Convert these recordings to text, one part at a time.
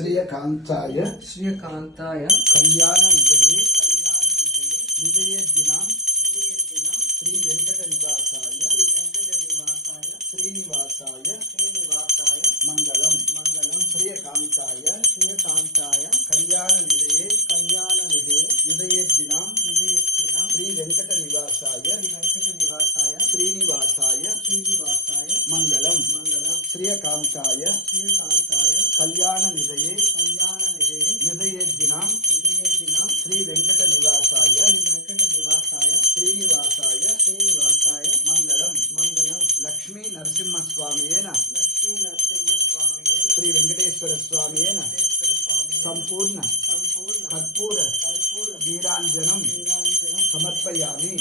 श्रियकांताय कल्याण निधये निधयेद्दिनां श्री वेंकट निवासाय श्रीनिवासाय मंगलम श्रियकांताय कल्याण निधये निधयेद्दिनां श्री वेंकट निवासाय श्रीनिवासाय मंगलम श्रियकांताय कल्याण निधये निधयेद्दिनां श्री वेंकट निवासाय श्रीनिवासाय मंगलम लक्ष्मी नरसिंह स्वामियेन श्री वेंकटेश्वर स्वामियेन संपूर्ण कर्पूर वीरांजनम समर्पयामि।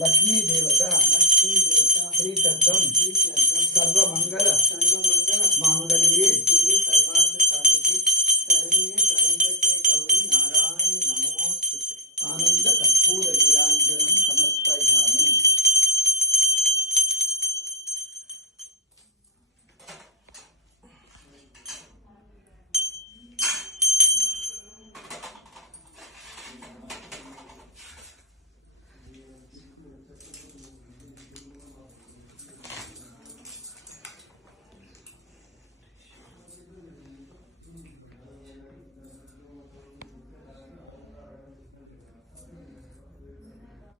लक्ष्मी देवता प्रीत्यर्थम सर्वमंगल मांगल्ये